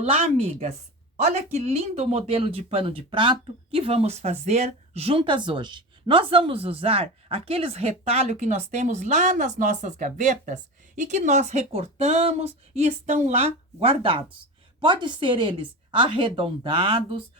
Olá, amigas! Olha que lindo modelo de pano de prato que vamos fazer juntas hoje. Nós vamos usar aqueles retalhos que nós temos lá nas nossas gavetas e que nós recortamos e estão lá guardados. Pode ser eles arredondados,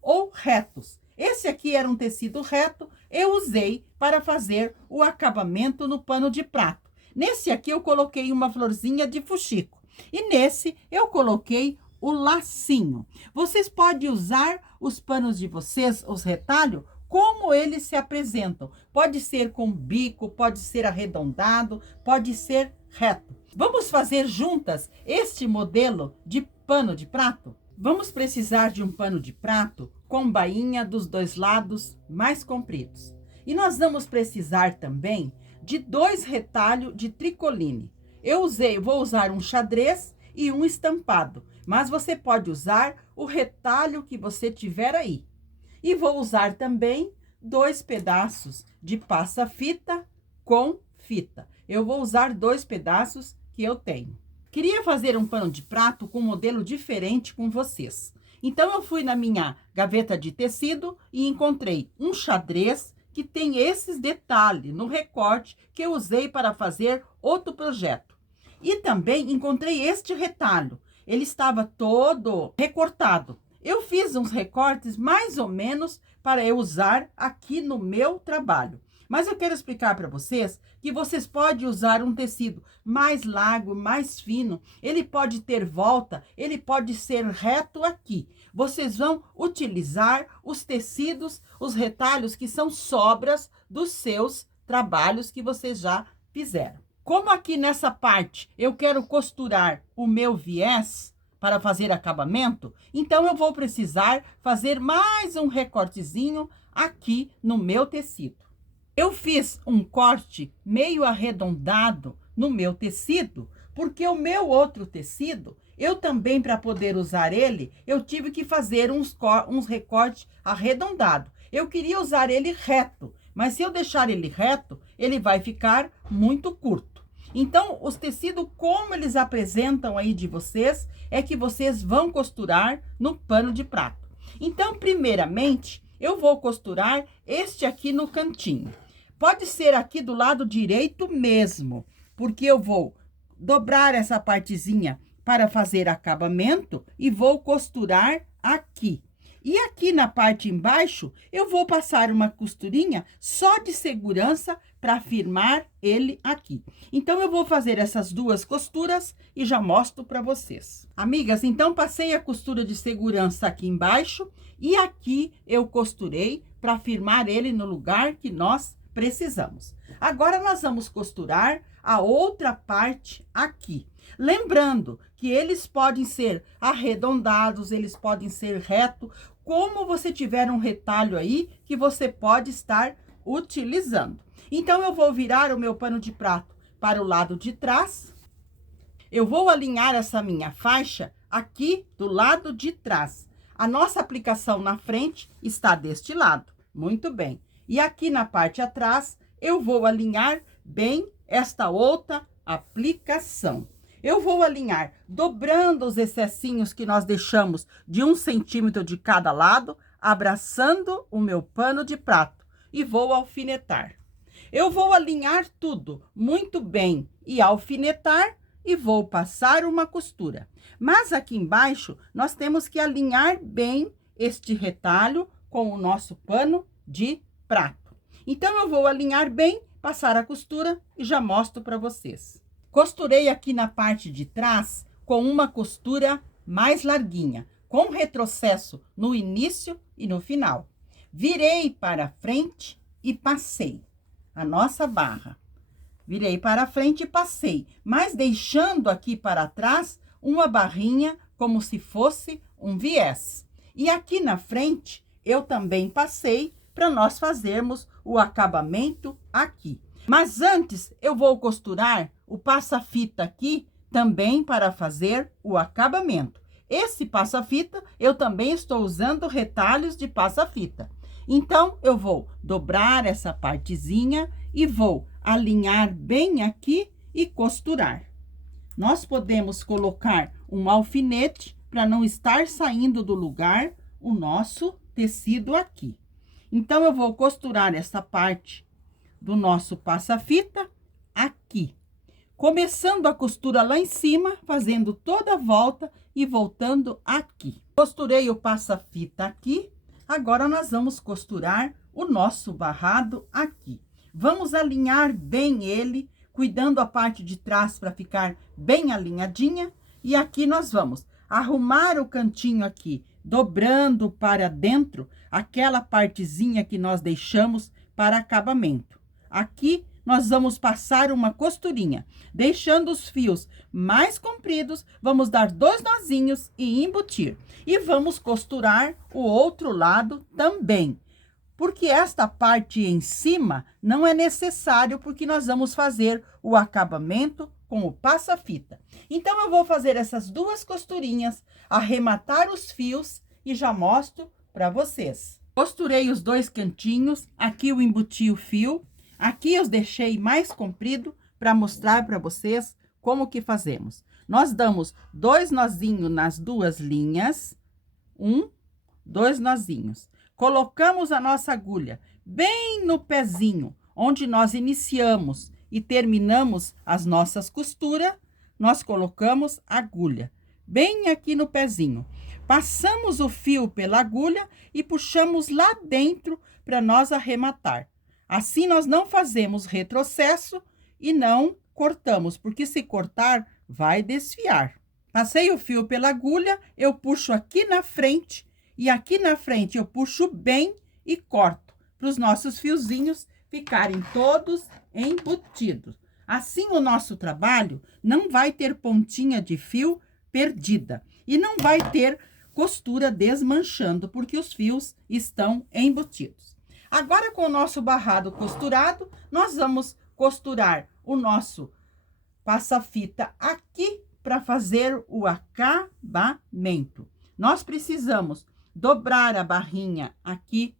ou retos. Esse aqui era um tecido reto, eu usei para fazer o acabamento no pano de prato. Nesse aqui eu coloquei uma florzinha de fuxico. E nesse eu coloquei o lacinho. Vocês podem usar os panos de vocês, os retalhos, como eles se apresentam. Pode ser com bico, pode ser arredondado, pode ser reto. Vamos fazer juntas este modelo de pano de prato? Vamos precisar de um pano de prato com bainha dos dois lados mais compridos. E nós vamos precisar também de 2 retalhos de tricoline. Vou usar um xadrez e um estampado, mas você pode usar o retalho que você tiver aí. E vou usar também 2 pedaços de passa-fita com fita. Eu vou usar 2 pedaços que eu tenho. Queria fazer um pano de prato com um modelo diferente com vocês. Então, eu fui na minha gaveta de tecido e encontrei um xadrez que tem esses detalhes no recorte que eu usei para fazer outro projeto. E também encontrei este retalho. Ele estava todo recortado. Eu fiz uns recortes mais ou menos para eu usar aqui no meu trabalho. Mas eu quero explicar para vocês que vocês podem usar um tecido mais largo, mais fino. Ele pode ter volta, ele pode ser reto aqui. Vocês vão utilizar os tecidos, os retalhos que são sobras dos seus trabalhos que vocês já fizeram. Como aqui nessa parte eu quero costurar o meu viés para fazer acabamento, então eu vou precisar fazer mais um recortezinho aqui no meu tecido. Eu fiz um corte meio arredondado no meu tecido, porque o meu outro tecido, eu também, para poder usar ele, eu tive que fazer uns recortes arredondados. Eu queria usar ele reto, mas se eu deixar ele reto, ele vai ficar muito curto. Então, os tecidos, como eles apresentam aí de vocês, é que vocês vão costurar no pano de prato. Então, primeiramente, eu vou costurar este aqui no cantinho. Pode ser aqui do lado direito mesmo, porque eu vou dobrar essa partezinha para fazer acabamento e vou costurar aqui. E aqui na parte embaixo, eu vou passar uma costurinha só de segurança para firmar ele aqui. Então, eu vou fazer essas 2 costuras e já mostro para vocês. Amigas, então, passei a costura de segurança aqui embaixo e aqui eu costurei para firmar ele no lugar que nós precisamos. Agora, nós vamos costurar a outra parte aqui. Lembrando que eles podem ser arredondados, eles podem ser reto, como você tiver um retalho aí que você pode estar utilizando. Então, eu vou virar o meu pano de prato para o lado de trás. Eu vou alinhar essa minha faixa aqui do lado de trás. A nossa aplicação na frente está deste lado. Muito bem. E aqui na parte atrás, eu vou alinhar bem esta outra aplicação. Eu vou alinhar dobrando os excessinhos que nós deixamos de 1 centímetro de cada lado, abraçando o meu pano de prato e vou alfinetar. Eu vou alinhar tudo muito bem e alfinetar e vou passar uma costura. Mas aqui embaixo, nós temos que alinhar bem este retalho com o nosso pano de prato. Então, eu vou alinhar bem, passar a costura e já mostro para vocês. Costurei aqui na parte de trás com uma costura mais larguinha, com retrocesso no início e no final. Virei para frente e passei a nossa barra. Virei para frente e passei, mas deixando aqui para trás uma barrinha como se fosse um viés. E aqui na frente eu também passei para nós fazermos o acabamento aqui. Mas antes eu vou costurar o passa-fita aqui também para fazer o acabamento. Esse passa-fita eu também estou usando retalhos de passa-fita. Então, eu vou dobrar essa partezinha e vou alinhar bem aqui e costurar. nós podemos colocar um alfinete para não estar saindo do lugar o nosso tecido aqui. Então, eu vou costurar essa parte do nosso passa-fita aqui. Começando a costura lá em cima, fazendo toda a volta e voltando aqui. Costurei o passa-fita aqui, agora nós vamos costurar o nosso barrado aqui. Vamos alinhar bem ele, cuidando a parte de trás para ficar bem alinhadinha. E aqui nós vamos arrumar o cantinho aqui, dobrando para dentro aquela partezinha que nós deixamos para acabamento. Aqui nós vamos passar uma costurinha, deixando os fios mais compridos, vamos dar 2 nozinhos e embutir. E vamos costurar o outro lado também, porque esta parte em cima não é necessário, porque nós vamos fazer o acabamento com o passa-fita. Então, eu vou fazer essas 2 costurinhas, arrematar os fios e já mostro para vocês. Costurei os 2 cantinhos, aqui eu embuti o fio. Aqui eu deixei mais comprido para mostrar para vocês como que fazemos. Nós damos 2 nozinhos nas 2 linhas, 2 nozinhos. Colocamos a nossa agulha bem no pezinho, onde nós iniciamos e terminamos as nossas costuras. Nós colocamos a agulha bem aqui no pezinho. Passamos o fio pela agulha e puxamos lá dentro para nós arrematar. Assim, nós não fazemos retrocesso e não cortamos, porque se cortar, vai desfiar. Passei o fio pela agulha, eu puxo aqui na frente, e aqui na frente eu puxo bem e corto, para os nossos fiozinhos ficarem todos embutidos. Assim, o nosso trabalho não vai ter pontinha de fio perdida, e não vai ter costura desmanchando, porque os fios estão embutidos. Agora, com o nosso barrado costurado, nós vamos costurar o nosso passa-fita aqui para fazer o acabamento. Nós precisamos dobrar a barrinha aqui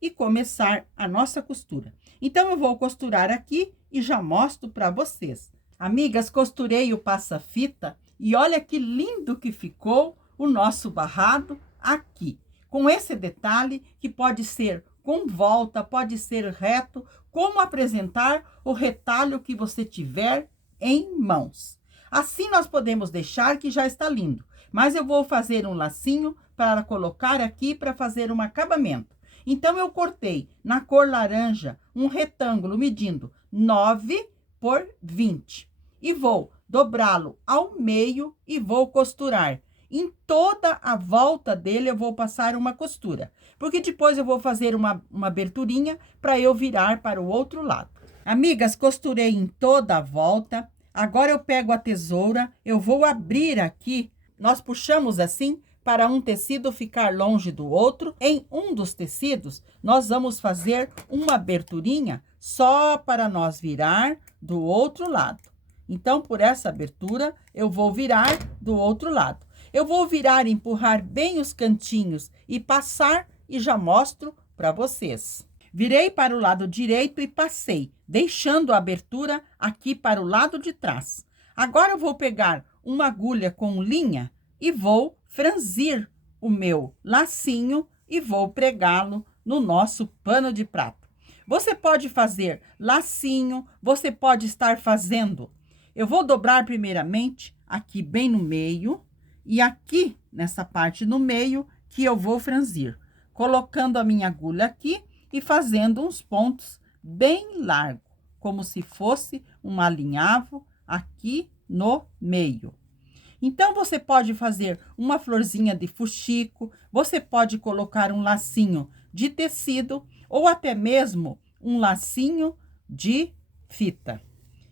e começar a nossa costura. Então, eu vou costurar aqui e já mostro para vocês. Amigas, costurei o passa-fita e olha que lindo que ficou o nosso barrado aqui. Com esse detalhe que pode ser com volta, pode ser reto, como apresentar o retalho que você tiver em mãos. Assim, nós podemos deixar que já está lindo, mas eu vou fazer um lacinho para colocar aqui para fazer um acabamento. Então, eu cortei na cor laranja um retângulo medindo 9 por 20 e vou dobrá-lo ao meio e vou costurar. Em toda a volta dele, eu vou passar uma costura, porque depois eu vou fazer uma aberturinha para eu virar para o outro lado. Amigas, costurei em toda a volta. Agora, eu pego a tesoura, eu vou abrir aqui. Nós puxamos assim para um tecido ficar longe do outro. Em um dos tecidos, nós vamos fazer uma aberturinha só para nós virar do outro lado. Então, por essa abertura, eu vou virar do outro lado. Eu vou virar e empurrar bem os cantinhos e passar e já mostro para vocês. Virei para o lado direito e passei, deixando a abertura aqui para o lado de trás. Agora, eu vou pegar uma agulha com linha e vou franzir o meu lacinho e vou pregá-lo no nosso pano de prato. Você pode fazer lacinho, você pode estar fazendo. Eu vou dobrar primeiramente aqui bem no meio e aqui nessa parte no meio que eu vou franzir, colocando a minha agulha aqui e fazendo uns pontos bem largos, como se fosse um alinhavo aqui no meio. Então, você pode fazer uma florzinha de fuxico, você pode colocar um lacinho de tecido ou até mesmo um lacinho de fita.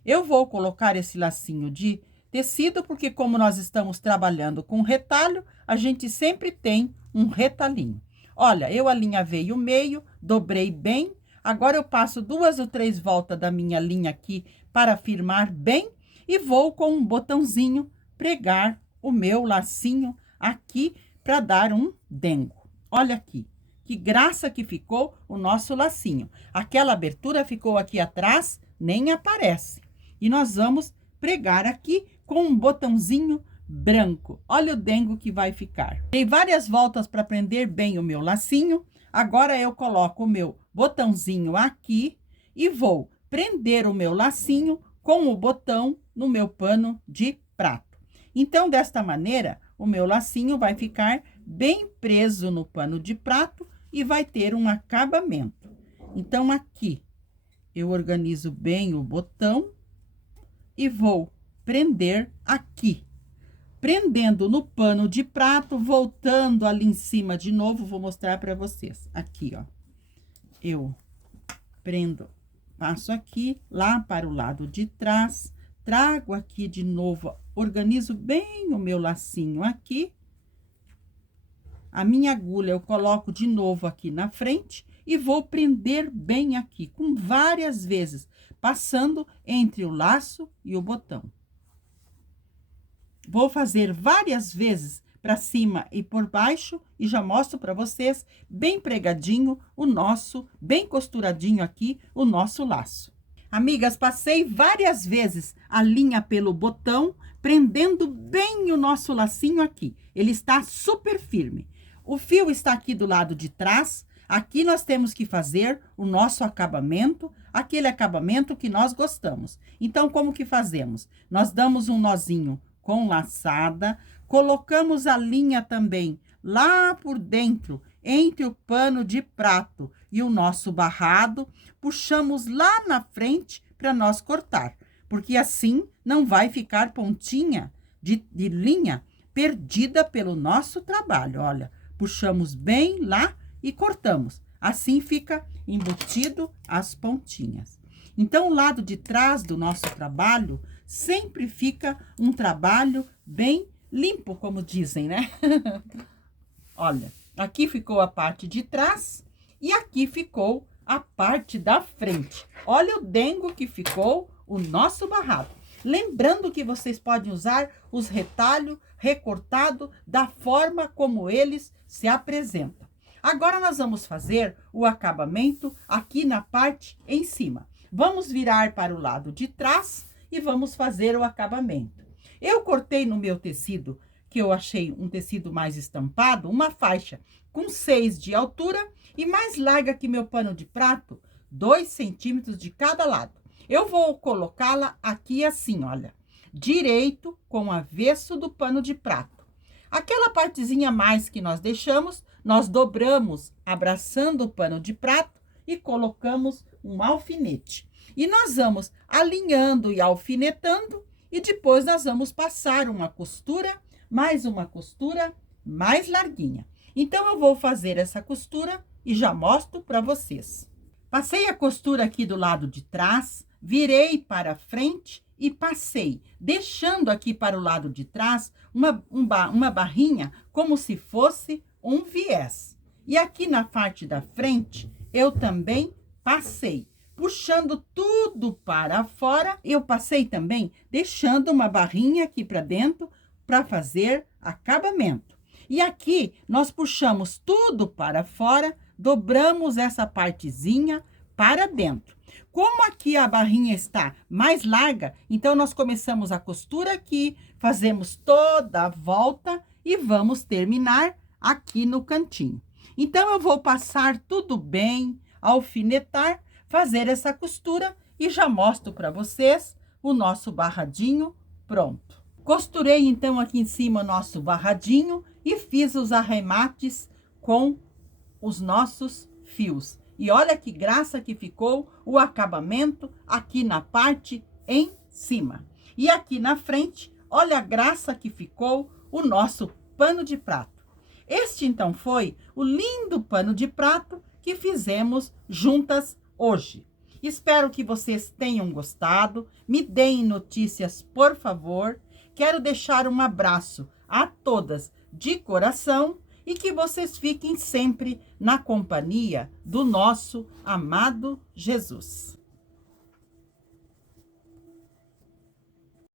Eu vou colocar esse lacinho de tecido porque, como nós estamos trabalhando com retalho, a gente sempre tem um retalhinho. Olha, eu alinhavei o meio, dobrei bem. Agora, eu passo 2 ou 3 voltas da minha linha aqui para firmar bem e vou com um botãozinho pregar o meu lacinho aqui para dar um dengo. Olha aqui, que graça que ficou o nosso lacinho. Aquela abertura ficou aqui atrás, nem aparece. E nós vamos pregar aqui com um botãozinho branco. Olha o dengo que vai ficar. Dei várias voltas para prender bem o meu lacinho. Agora eu coloco o meu botãozinho aqui e vou prender o meu lacinho com o botão no meu pano de prato. Então, desta maneira, o meu lacinho vai ficar bem preso no pano de prato e vai ter um acabamento. Então, aqui, eu organizo bem o botão e vou prender aqui. Prendendo no pano de prato, voltando ali em cima de novo, vou mostrar para vocês. Aqui, ó, eu prendo, passo aqui, lá para o lado de trás, trago aqui de novo, organizo bem o meu lacinho aqui. A minha agulha eu coloco de novo aqui na frente e vou prender bem aqui, com várias vezes, passando entre o laço e o botão. Vou fazer várias vezes para cima e por baixo e já mostro para vocês bem pregadinho o nosso, bem costuradinho aqui, o nosso laço. Amigas, passei várias vezes a linha pelo botão, prendendo bem o nosso lacinho aqui. Ele está super firme. O fio está aqui do lado de trás. Aqui nós temos que fazer o nosso acabamento, aquele acabamento que nós gostamos. Então, como que fazemos? Nós damos um nozinho com laçada, colocamos a linha também lá por dentro, entre o pano de prato e o nosso barrado, puxamos lá na frente para nós cortar, porque assim não vai ficar pontinha de linha perdida pelo nosso trabalho. Olha, puxamos bem lá e cortamos. Assim fica embutido as pontinhas. Então, o lado de trás do nosso trabalho sempre fica um trabalho bem limpo, como dizem, né? Olha, aqui ficou a parte de trás e aqui ficou a parte da frente. Olha o dengo que ficou o nosso barrado. Lembrando que vocês podem usar os retalhos recortados da forma como eles se apresentam. Agora, nós vamos fazer o acabamento aqui na parte em cima. Vamos virar para o lado de trás e vamos fazer o acabamento. Eu cortei no meu tecido, que eu achei um tecido mais estampado, uma faixa com 6 de altura e mais larga que meu pano de prato, 2 centímetros de cada lado. Eu vou colocá-la aqui assim, olha, direito com o avesso do pano de prato. Aquela partezinha mais que nós deixamos, nós dobramos, abraçando o pano de prato e colocamos um alfinete. E nós vamos alinhando e alfinetando e depois nós vamos passar uma costura, mais uma costura mais larguinha. Então, eu vou fazer essa costura e já mostro para vocês. Passei a costura aqui do lado de trás, virei para frente e passei, deixando aqui para o lado de trás uma barrinha como se fosse um viés. E aqui na parte da frente, eu também passei, puxando tudo para fora. Eu passei também deixando uma barrinha aqui para dentro para fazer acabamento. E aqui nós puxamos tudo para fora, dobramos essa partezinha para dentro. Como aqui a barrinha está mais larga, então nós começamos a costura aqui, fazemos toda a volta e vamos terminar aqui no cantinho. Então, eu vou passar tudo bem, alfinetar, fazer essa costura e já mostro para vocês o nosso barradinho pronto. Costurei, então, aqui em cima o nosso barradinho e fiz os arremates com os nossos fios. E olha que graça que ficou o acabamento aqui na parte em cima. E aqui na frente, olha a graça que ficou o nosso pano de prato. Este, então, foi o lindo pano de prato que fizemos juntas hoje. Espero que vocês tenham gostado. Me deem notícias, por favor. Quero deixar um abraço a todas de coração e que vocês fiquem sempre na companhia do nosso amado Jesus.